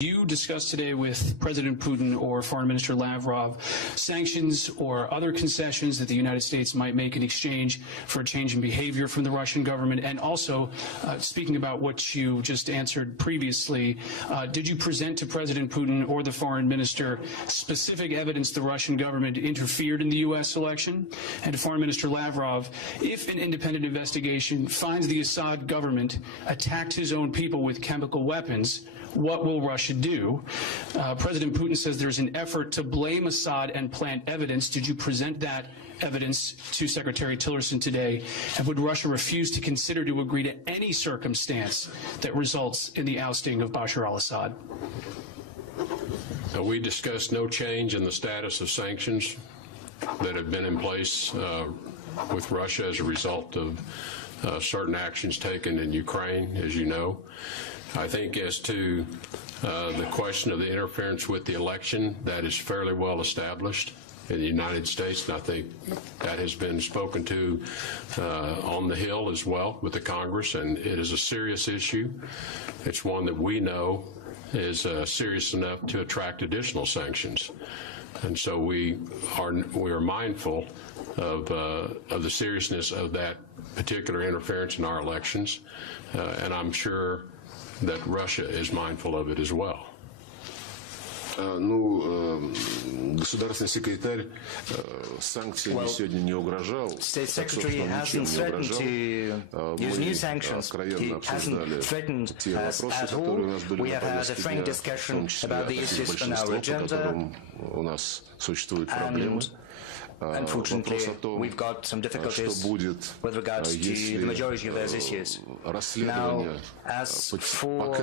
You discussed today with President Putin or Foreign Minister Lavrov sanctions or other concessions that the United States might make in exchange for a change in behavior from the Russian government? And also, speaking about what you just answered previously, did you present to President Putin or the Foreign Minister specific evidence the Russian government interfered in the U.S. election? And to Foreign Minister Lavrov, if an independent investigation finds the Assad government attacked his own people with chemical weapons, what will Russia do? President Putin says there's an effort to blame Assad and plant evidence. Did you present that evidence to Secretary Tillerson today? And would Russia refuse to consider to agree to any circumstance that results in the ousting of Bashar al-Assad? We discussed no change in the status of sanctions that have been in place with Russia as a result of certain actions taken in Ukraine, as you know. I think as to the question of the interference with the election, that is fairly well established in the United States, and I think that has been spoken to on the Hill as well with the Congress, and it is a serious issue. It's one that we know is serious enough to attract additional sanctions. And so we are mindful of the seriousness of that particular interference in our elections, and I'm sure that Russia is mindful of it as well. Государственный секретарь санкциями сегодня не угрожал. State Secretary hasn't threatened to use new sanctions. He hasn't threatened us at all. We have had a frank discussion about the issues on our agenda. And unfortunately, we've got some difficulties with regards to the majority of those issues. Now, as for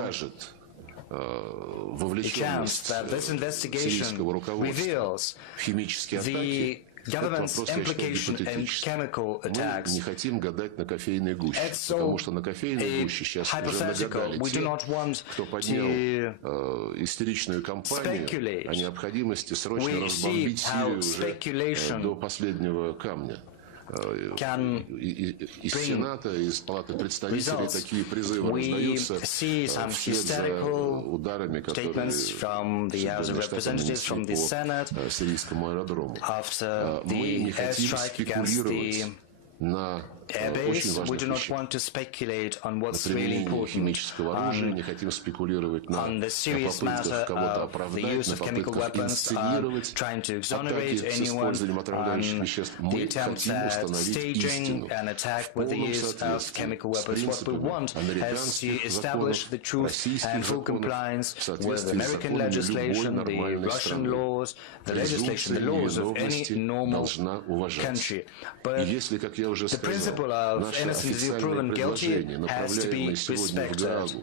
the chance that this investigation reveals the government's implication in chemical attacks, it's so hypothetical. We do not want to speculate. We see how speculation can bring results. We see some hysterical statements from the House of Representatives, from the Senate, after the airstrike against the airbase. We do not want to speculate on what's really important, on the serious matter of the use of chemical weapons, on trying to exonerate anyone, on the attempts at staging an attack with the use of chemical weapons. What we want is to establish the truth and full compliance with American legislation, the Russian laws, the legislation, the laws of any normal country. But the principle of innocent until proven guilty has to be respected.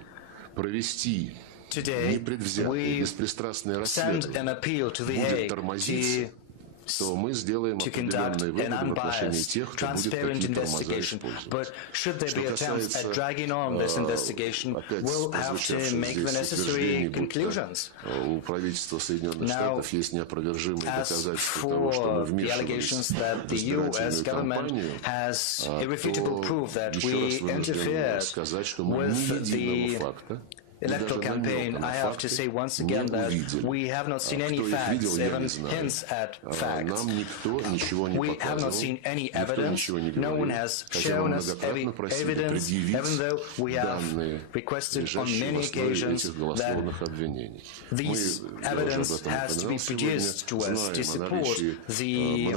Today, we send an appeal to The Hague to conduct an unbiased, transparent investigation. But should there be attempts at dragging on this investigation, we'll have to make the necessary conclusions. Now, as for the allegations that the U.S. government has irrefutable proof that we interfered with the electoral campaign, I have to say once again that we have not seen any facts, even hints at facts. We have not seen any evidence. No one has shown us any evidence, even though we have requested on many occasions that this evidence has to be produced to us to support the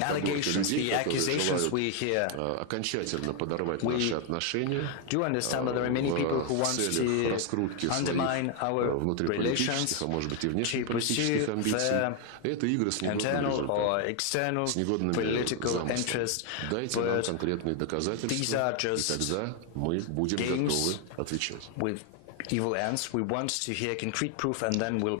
allegations, the accusations we hear. We do understand that there are many people who want to undermine our relations, to pursue their internal or external political interests, but these are just games with evil ends. We want to hear concrete proof, and then we'll